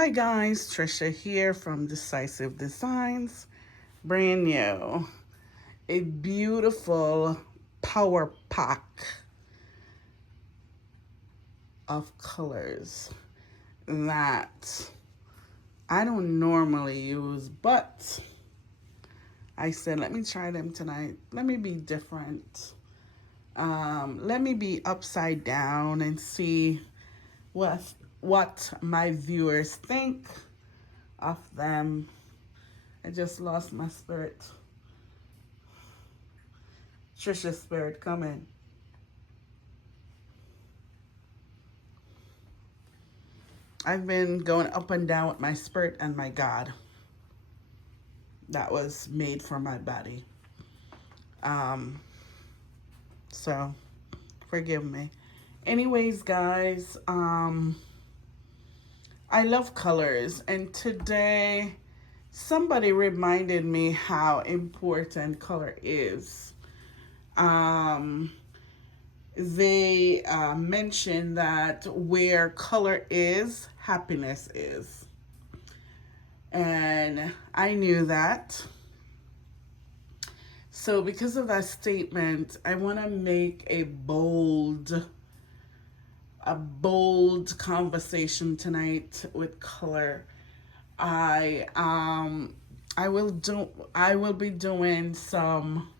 Hi guys, Trisha here from Decisive Designs. Brand new. A beautiful power pack of colors that I don't normally use, but I said, let me try them tonight. Let me be different. Let me be upside down and see what what my viewers think of them. I just lost my spirit. Trisha's spirit coming. I've been going up and down with my spirit and my God. That was made for my body. Um, so forgive me. Anyways, guys, I love colors, and today somebody reminded me how important color is. Um, they mentioned that where color is, happiness is. And I knew that. So, because of that statement, I want to make a bold conversation tonight with color. I um I will be doing some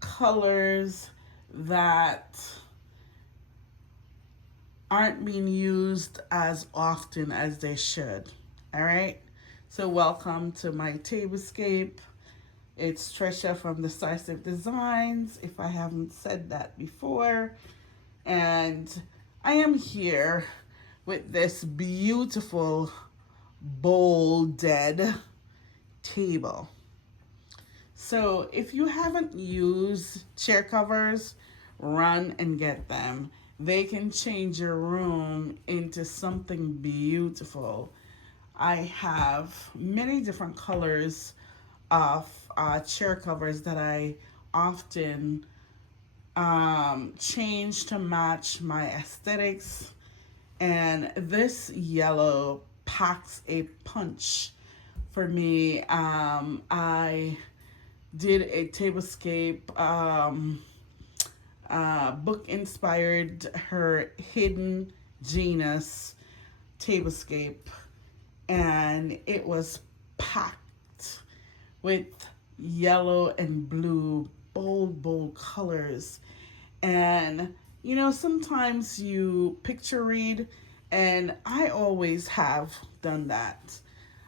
colors that aren't being used as often as they should. All right. So welcome to my Tablescape. It's Trisha from Decisive Designs, if I haven't said that before. And I am here with this beautiful bolded table. So if you haven't used chair covers, run and get them. They can change your room into something beautiful. I have many different colors of chair covers that I often change to match my aesthetics. And this yellow packs a punch for me. I did a Tablescape book inspired her hidden genus Tablescape, and it was packed with yellow and blue, bold colors. And sometimes you picture read, and I always have done that.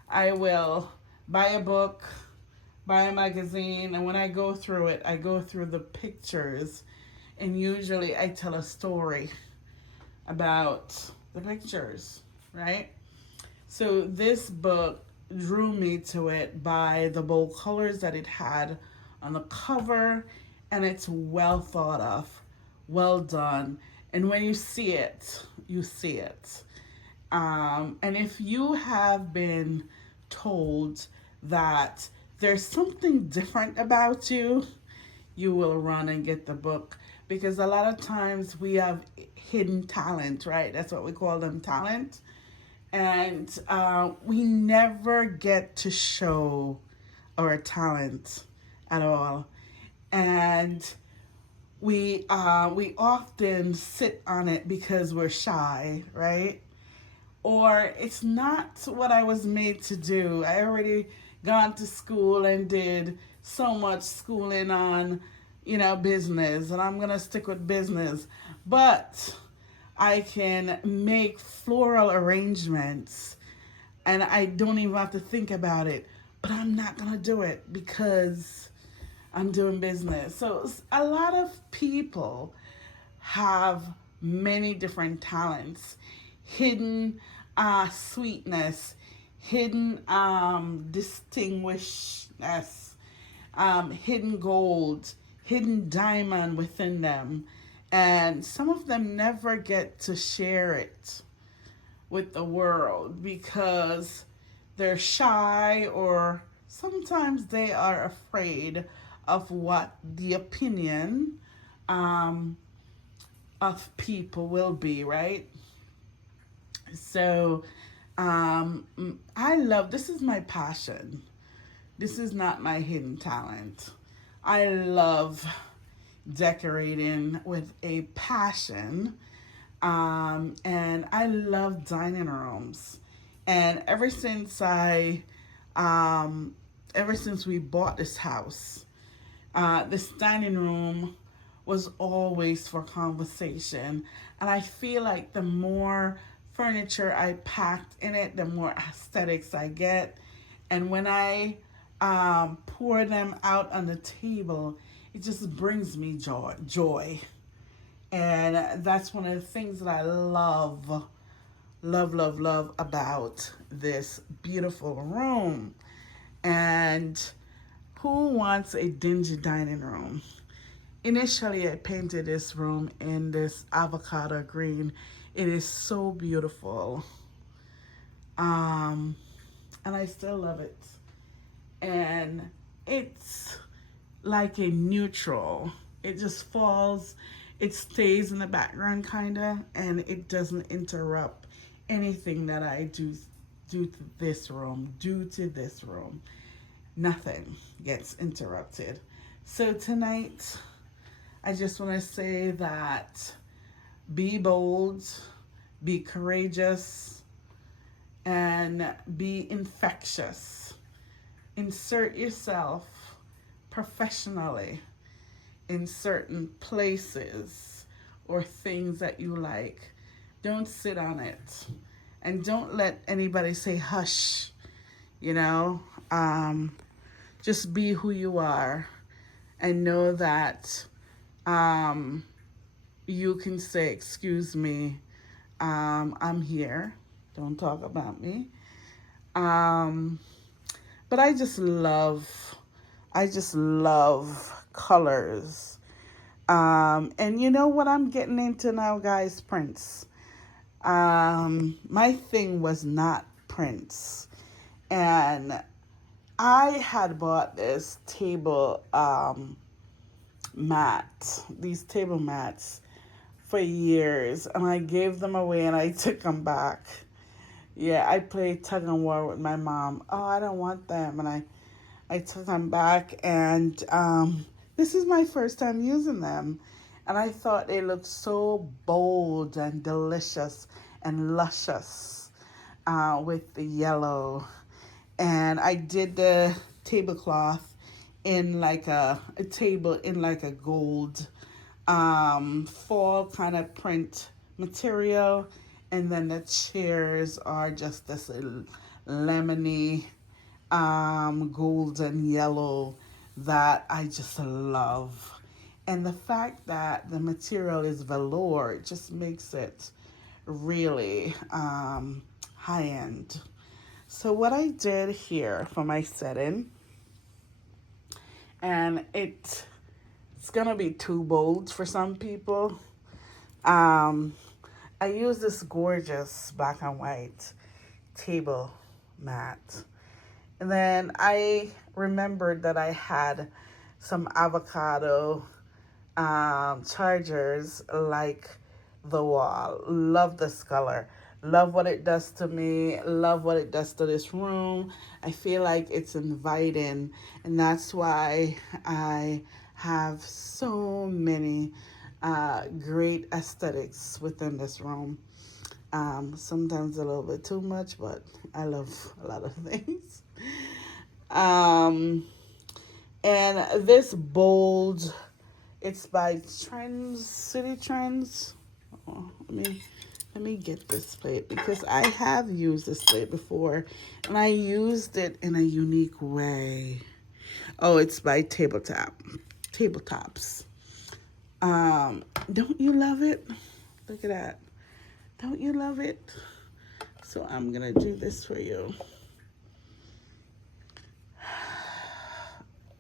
I will buy a book, buy a magazine, and when I go through it, I go through the pictures, and usually I tell a story about the pictures, right? So this book drew me to it by the bold colors that it had on the cover, and it's well thought of, well done. And when you see it, you see it. And if you have been told that there's something different about you, you will run and get the book, because a lot of times we have hidden talent, right? That's what we call them, talent. And we never get to show our talent at all. And we often sit on it because we're shy, right? Or it's not what I was made to do. I already gone to school and did so much schooling on, business, and I'm going to stick with business. But I can make floral arrangements and I don't even have to think about it. But I'm not going to do it because I'm doing business. So a lot of people have many different talents, hidden sweetness, hidden distinguishedness, hidden gold, hidden diamond within them. And some of them never get to share it with the world because they're shy, or sometimes they are afraid of what the opinion of people will be, right? So I love, this is my passion. This is not my hidden talent. I love decorating with a passion. And I love dining rooms. And um, ever since we bought this house, this dining room was always for conversation. And I feel like the more furniture I packed in it, the more aesthetics I get. And when I pour them out on the table, it just brings me joy. And that's one of the things that I love about this beautiful room. And who wants a dingy dining room? Initially, I painted this room in this avocado green. It is so beautiful. Um, and I still love it. And it's like a neutral. It just falls, it stays in the background kind of, and it doesn't interrupt anything that I do to this room, Nothing gets interrupted. So tonight, I just want to say that be bold, be courageous, and be infectious. Insert yourself professionally in certain places or things that you like. Don't sit on it. And don't let anybody say hush, you know. Just be who you are and know that you can say, excuse me, I'm here. Don't talk about me. Um, but I just love colors. And you know what I'm getting into now, guys? Prints. My thing was not prints. And I had bought this table mat, these table mats for years, and I gave them away and I took them back. Yeah, I played tug and war with my mom. Oh, I don't want them, and I took them back, and this is my first time using them, and I thought they looked so bold and delicious and luscious with the yellow. And I did the tablecloth in like a table in like a gold fall kind of print material, and then the chairs are just this lemony golden yellow that I just love. And the fact that the material is velour just makes it really high end. So what I did here for my setting, and it's gonna be too bold for some people. Um, I use this gorgeous black and white table mat. And then I remembered that I had some avocado chargers like the wall. Love this color. Love what it does to me. Love what it does to this room. I feel like it's inviting, and that's why I have so many great aesthetics within this room. Sometimes a little bit too much, but I love a lot of things. Um, and this bold, it's by Trends, City Trends. Oh, let me get this plate because I have used this plate before and I used it in a unique way. Oh, it's by Tabletops. Don't you love it? Look at that. Don't you love it? So I'm gonna do this for you.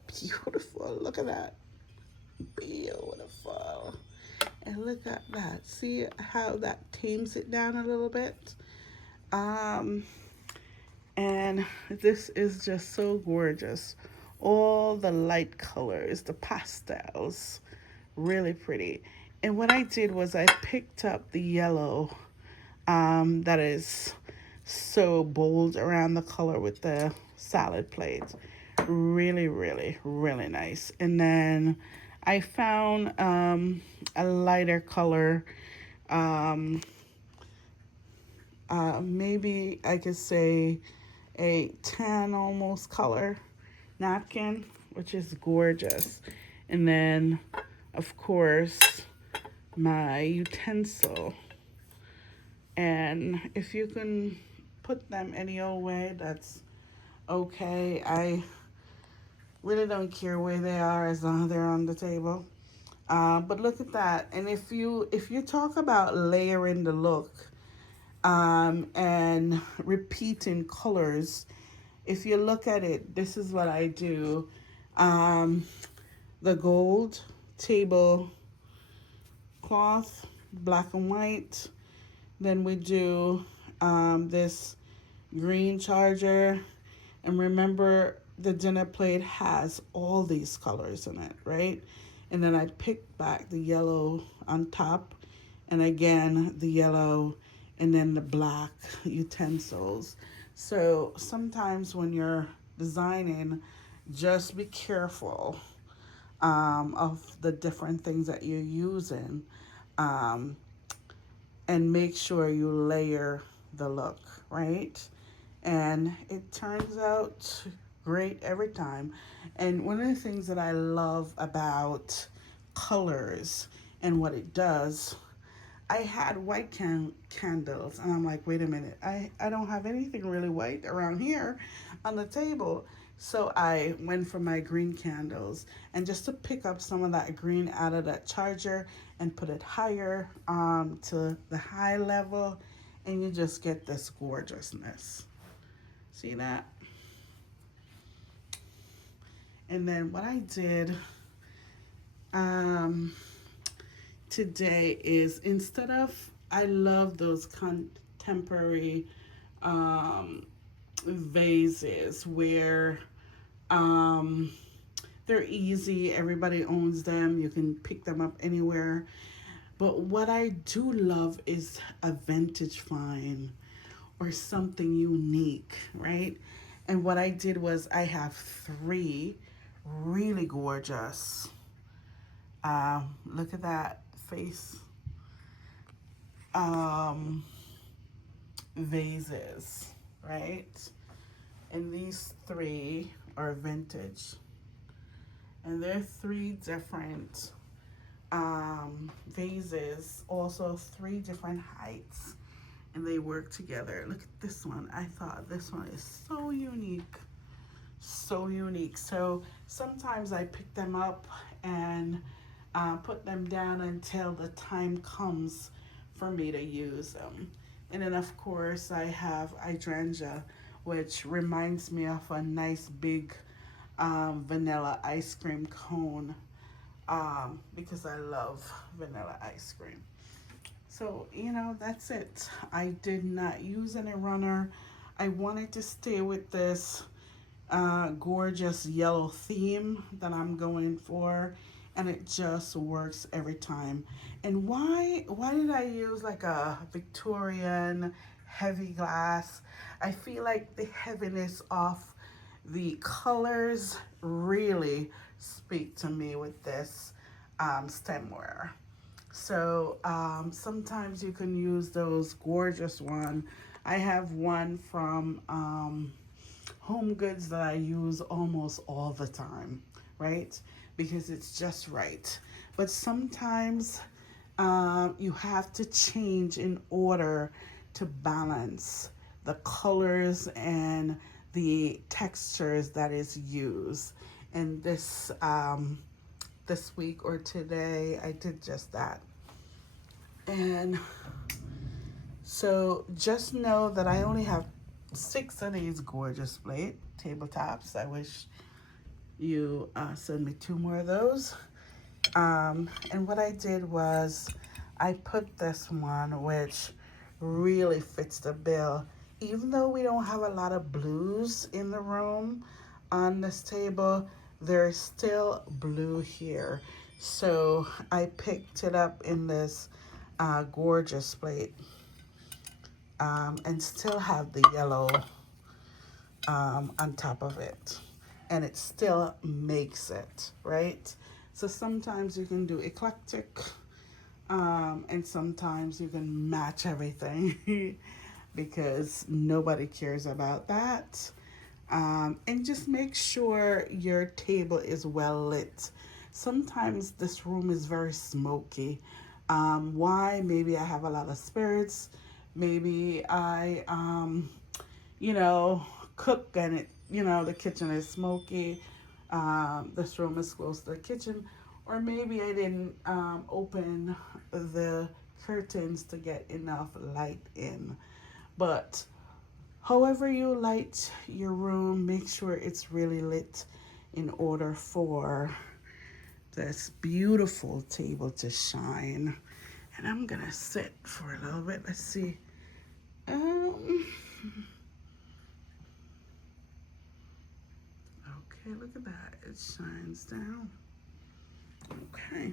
Beautiful. Look at that. Beautiful. And look at that. See how that tames it down a little bit? And this is just so gorgeous. All the light colors, the pastels, really pretty. And what I did was I picked up the yellow that is so bold around the color with the salad plate. Really, really, really nice. And then I found a lighter color, um, maybe I could say a tan almost color napkin, which is gorgeous. And then, of course, my utensil. And if you can put them any old way, that's okay. I really don't care where they are as long as they're on the table. But look at that. And if you talk about layering the look, and repeating colors, if you look at it, this is what I do. Um, the gold table cloth, black and white. Then we do this green charger. And remember, the dinner plate has all these colors in it, right? And then I pick back the yellow on top, and again, the yellow, and then the black utensils. So sometimes when you're designing, just be careful of the different things that you're using, um, and make sure you layer the look, right? And it turns out great every time. And one of the things that I love about colors and what it does, I had white candles, and I'm like, wait a minute, I don't have anything really white around here on the table. So I went for my green candles, and just to pick up some of that green out of that charger and put it higher to the high level, and you just get this gorgeousness. See that? And then what I did um, today is, instead of, I love those contemporary um, vases where um, they're easy, everybody owns them, you can pick them up anywhere. But what I do love is a vintage find or something unique, right? And what I did was, I have three really gorgeous, look at that face, um, vases, right? And these three are vintage. And they're three different vases, also three different heights. And they work together. Look at this one. I thought this one is so unique. So unique. So sometimes I pick them up and put them down until the time comes for me to use them. And then, of course, I have hydrangea, which reminds me of a nice big vanilla ice cream cone, because I love vanilla ice cream. So, that's it. I did not use any runner. I wanted to stay with this gorgeous yellow theme that I'm going for, and it just works every time. And why did I use like a Victorian heavy glass? I feel like the heaviness of the colors really speak to me with this stemware. So sometimes you can use those gorgeous one. I have one from Home Goods that I use almost all the time, right? Because it's just right. But sometimes you have to change in order to balance the colors and the textures that is used. And this week or today, I did just that. And so just know that I only have 6 of these gorgeous plate tabletops. I wish you send me 2 more of those. And what I did was, I put this one, which really fits the bill. Even though we don't have a lot of blues in the room on this table, there's still blue here. So I picked it up in this gorgeous plate. and still have the yellow on top of it. And it still makes it, right? So sometimes you can do eclectic, and sometimes you can match everything because nobody cares about that. And just make sure your table is well lit. Sometimes this room is very smoky. Why? Maybe I have a lot of spirits. Maybe I, you know, cook and the kitchen is smoky. This room is close to the kitchen. Or maybe I didn't open the curtains to get enough light in. But however you light your room, make sure it's really lit in order for this beautiful table to shine. And I'm gonna sit for a little bit. Let's see. Um, okay, look at that. It shines down. Okay.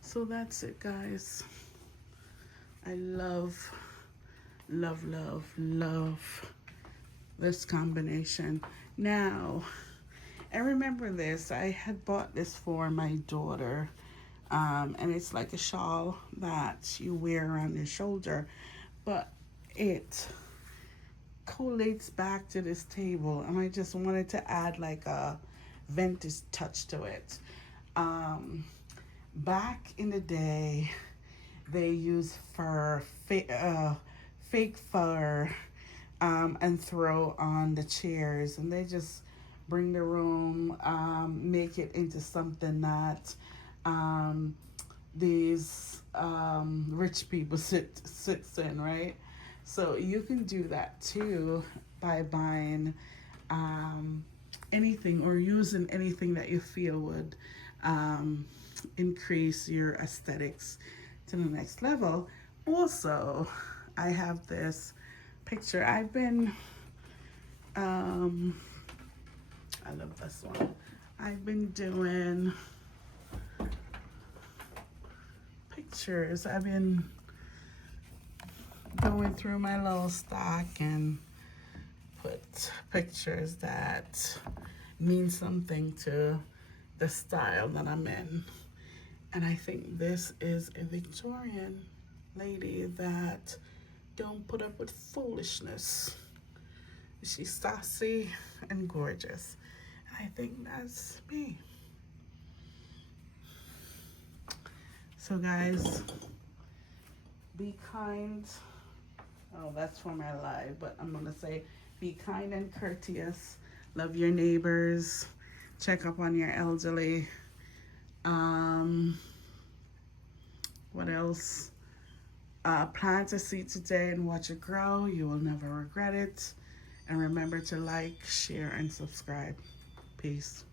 So that's it, guys. I love, love, love, love this combination. Now, and remember this, I had bought this for my daughter. And it's like a shawl that you wear around your shoulder, but it collates back to this table, and I just wanted to add like a vintage touch to it. Back in the day, they used fake fur, and throw on the chairs, and they just bring the room, make it into something that these rich people sits in, right? So you can do that too by buying anything or using anything that you feel would increase your aesthetics to the next level. Also, I have this picture. I've been, I love this one. I've been doing pictures. I've been going through my little stack and put pictures that mean something to the style that I'm in. And I think this is a Victorian lady that don't put up with foolishness. She's sassy and gorgeous. And I think that's me. So guys, be kind. Oh, that's for my live, but I'm gonna say be kind and courteous. Love your neighbors. Check up on your elderly. What else? Plant a seed today and watch it grow. You will never regret it. And remember to like, share, and subscribe. Peace.